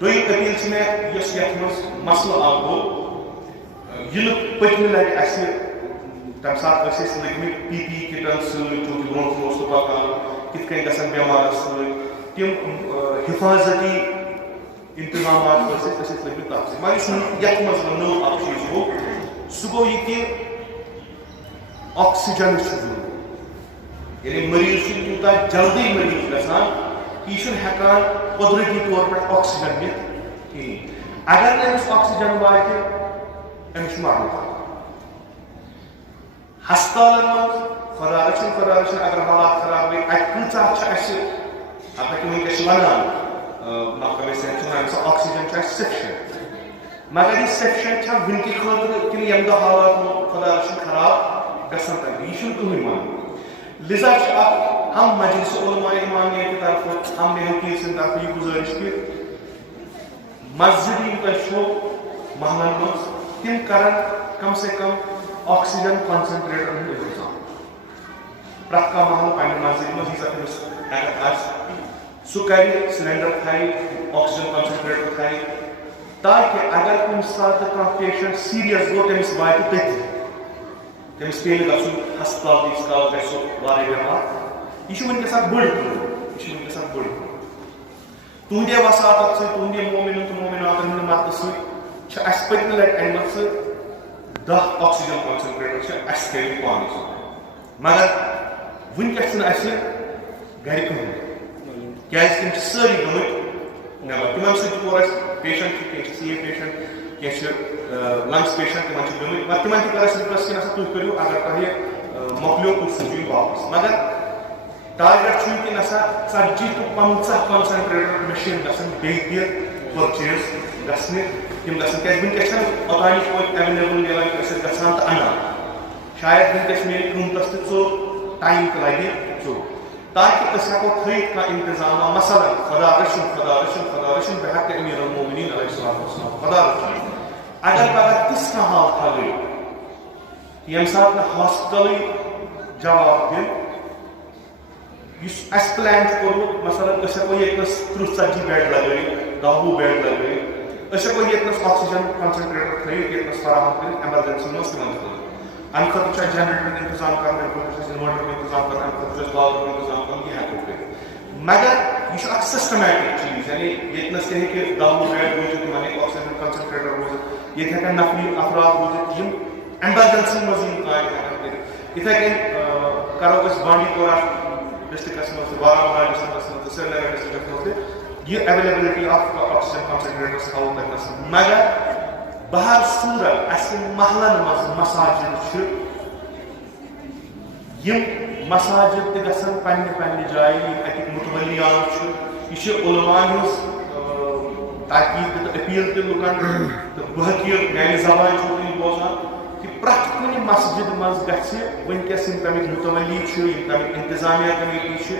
دویم اپیل چھ میں یس یتھ مز مسئلہ اکھ گو یل پتمہ لٹہ اسہ تمہ سات لگمت پی پی کٹن سی چونکہ برو پکان کت کن گھن بیمارس تم حفاظتی انتظامات لگمت تک مگر یتھ مز نو اکھ چیز گو سہ گو یہ کہ آکسیجن ضروری یعنی مریض تیوتہ جلدی مریض گژھان کہ یہ ہیکان قدرتی طور پہ آکسیجن دِتھ کہین اگر نمس آکسیجن واتہ امس مرن ہسپتالن مز خدا رچھن اگر حالات خراب گئی اتہ کۭژاہ چھِ اَسہِ اتھ ونکس ونان محکمہ صحت آکسیجن سفیشنٹ مگر یہ سفیشنٹ ونکہ خاطر کن یم دہ حالات خدا رچھن خراب گژھن تک یہ کہین مان لذا ہم مجلس علماء امامیہ کی طرف ہم نے وکیل سند طرف یہ گزارش کہ مسجد چھو محلن مز تم کرن کم سے کم آکسیجن کنسنٹریٹر ہند انتظام پرت کھانا محل پنہ مسجد مز ییژا تمس ہیکت آسہِ سہ کر سلینڈر تھائی آکسیجن کنسنٹریٹر تھائی تاکہ اگر کُنہِ ساتہٕ کانٛہہ پیشنٹ سیریس گوٚو تٔمِس واتہِ تٔتی تٔمِس پیٚیہِ نہٕ گژھُن ہسپتال تیٖتِس کالس گژھِ سُہ واریاہ بٮ۪مار یہ ونکس اکھ بٔڑ کٲم تُہنٛدے وساطت سۭتۍ تُہنٛدے مومنن تہٕ مومناتن ہٕنٛدِ مدتہٕ سۭتۍ چھِ اَسہِ پٔتمہِ لٹہِ أنمٕژ 10 آکسیجن کنسنٹریٹر چھِ اَسہِ کٔرمٕتۍ پانَس مگر ونکس چھُنہٕ اَسہِ گرِ کٕہٕنۍ کیازِ تِم چھِ سٲری گٔمٕتۍ نٮ۪بر تِمن سۭتۍ کوٚر اَسہِ پیشنٹ کینٛہہ چھِ سی اے پیشنٹ کینٛہہ چھِ لنگس پیشنٹ تِمن چھِ گٔمٕتۍ مگر تِمن تہِ کٔر اَسہِ رِکویسٹ کہ نسا تُہۍ کٔرِو اگر تۄہہِ مۄکلیو تُہۍ سوٗزِو واپس مگر ٹارگیٹ چھُ کہ نسا 40 to 50 کنسنٹریٹر مشیٖن گژھن بیٚیہِ تہِ پٔرچیز گژھنہِ تِم گژھن کیازِ ونکس چھنہٕ اوتانِچ پٲٹھۍ ایویلیبل ملان أسۍ ٲسۍ گژھان تہٕ اَنان شاید ونکس میلہِ قۭمتس تہِ ژوٚر ٹایم تہِ لگہِ ژوٚر تاکہ أسۍ ہٮ۪کو تھٲیِتھ کانٛہہ انتظامہ مثلاً خدا رٔچھِن بہٕ ہٮ۪کہٕ امیر المومنین علیہ الصلوۃ والسلام خدا رٔچھِن اگر پگہہ تِژھ کانٛہہ حالتھا گٔے ییٚمہِ ساتہٕ نہٕ ہاسپٹلٕے جواب دِنۍ یُس اَسہِ پلان چھُ کوٚرمُت مثلاً أسۍ ہٮ۪کو ییٚتنس 30-40 بیڈ لگٲوِتھ 10-20 بیڈ لگٲوِتھ أسۍ ہٮ۪کو ییٚتنس آکسیجن کنسنٹریٹر تھٲیِتھ ییٚتنس فراہم کٔرِتھ ایمرجنسی منٛز تِمن خٲطرٕ امہِ خٲطرٕ چھُ اَسہِ جنریٹرُک انتظام کرُن امہِ خٲطرٕ چھُ اَسہِ انوٲٹرُک انتظام کرُن امہِ خٲطرٕ چھُ اَسہِ پاورُک انتظام کرُن یہِ ہٮ۪کو کٔرِتھ مگر یہِ چھُ اکھ سسٹمیٹک چیٖز یعنی ییٚتنس تہِ ہیٚکہِ 10-20 بیڈ روٗزِتھ تِمن ہیٚکہِ آکسیجن کنسنٹریٹر روٗزِتھ ییٚتہِ ہٮ۪کن نفری افراد روٗزِتھ یِم ایمرجنسی منٛز یِم کامہِ ہٮ۪کن کٔرِتھ یِتھے کٔنۍ کرو أسۍ بانڈی پورہ ڈسٹرکس منٛز تہٕ بارہمولہ ڈسٹرکس منٛز تہٕ سرینگر ڈسٹرکس منٛز تہِ یہِ ایویلیبلٹی آف آکسیجن کنسنٹریٹرس تھاوو تتنس مگر بہر صوٗرت اَسہِ محلن منٛز مساجد چھِ یم مساجد تہِ گژھن پننہِ جایہِ یِم اتِکۍ متولیات چھِ یہِ چھِ علماء ہٕنٛز تاکید تہٕ اپیل تہِ لُکن تہٕ بہٕ ہٮ۪کہٕ میانہِ زبانہِ چھُو تُہۍ بوزان کہ پرٛٮ۪تھ کُنہِ مسجد منٛز گژھِ ونکس یِم تمیُک متولی چھِ یِم تمیُک انتظامیہ کمیٹی چھِ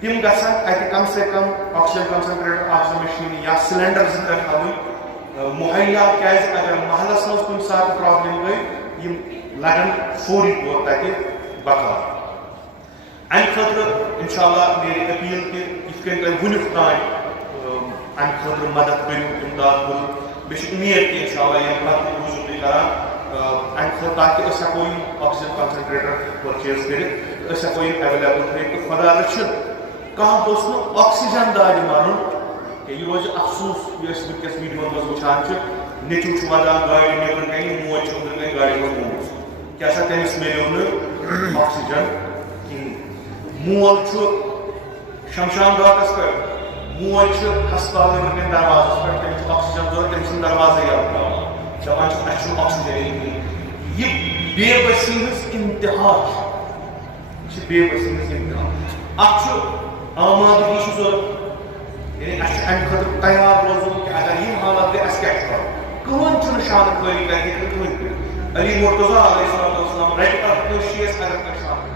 تِم گژھن اتہِ کم سے کم آکسیجن کنسنٹریٹر آکسیجن مشیٖن یا سلینڈر 2 تھاوٕنۍ مہیا کیازِ اگر محلس منٛز کُنہِ ساتہٕ پرابلم گٔے یِم لگن فوری طور تتہِ بکار امہِ خٲطرٕ انشاءاللہ میٲنۍ اپیل کہِ یِتھ کٔنۍ تۄہہِ وُنیُک تام امہِ خٲطرٕ مدد کٔرِو امداد کوٚرُو بیٚیہِ چھِ اُمید کہِ انشاءاللہ ییٚمہِ پتہٕ روٗزِو تُہۍ کران امہِ خٲطرٕ تاکہِ أسۍ ہٮ۪کو یِم آکسیجن کنسنٹریٹر پٔرچیز کٔرِتھ أسۍ ہٮ۪کو یِم ایویلیبل تھٲیِتھ تہٕ خدا رٔچھِن کانٛہہ گوٚژھ نہٕ آکسیجن دادِ مرُن کینٛہہ یہِ روزِ افسوٗس یہِ أسۍ ونکس ویڈیوَن منٛز وٕچھان چھِ نیٚچوٗ چھُ وَدان گاڑِ نیبرٕ کَنہِ موج چھِ أنٛدرٕ کَنہِ گاڑِ منٛز گوٚمُت کیٛاہ سا تٔمِس مِلیو نہٕ آکسیجن کِہیٖنۍ مول چھُ شمشان گھاٹس پٮ۪ٹھ موج چھِ ہسپتال نیبرٕ کَنہِ دروازس پٮ۪ٹھ تٔمِس چھُ آکسیجن ضوٚرتھ تٔمۍ سُنٛد دروازے یلہٕ ترٛاوان دپان چھِ اَسہِ چھُنہٕ آکسیجن کِہیٖنۍ یہِ بے بسی ہٕنٛز انتہا چھِ بے بسی ہٕنٛز انتہا اتھ چھُ آمادگی چھِ ضوٚرتھ یعنی اَسہِ چھُ امہِ خٲطرٕ تیار روزُن کہِ اگر یِم حالات گٔے اَسہِ کیٛاہ چھُ کَرُن کٕہٕنۍ چھُنہٕ شانہٕ خٲلی کرِ ہیٚکہِ نہٕ کٕہٕنۍ کٔرِتھ علی مرتضیٰ علیہ السلام رٹہِ پتہٕ کٲنٛسہِ اگر کٲنٛسہِ شانہٕ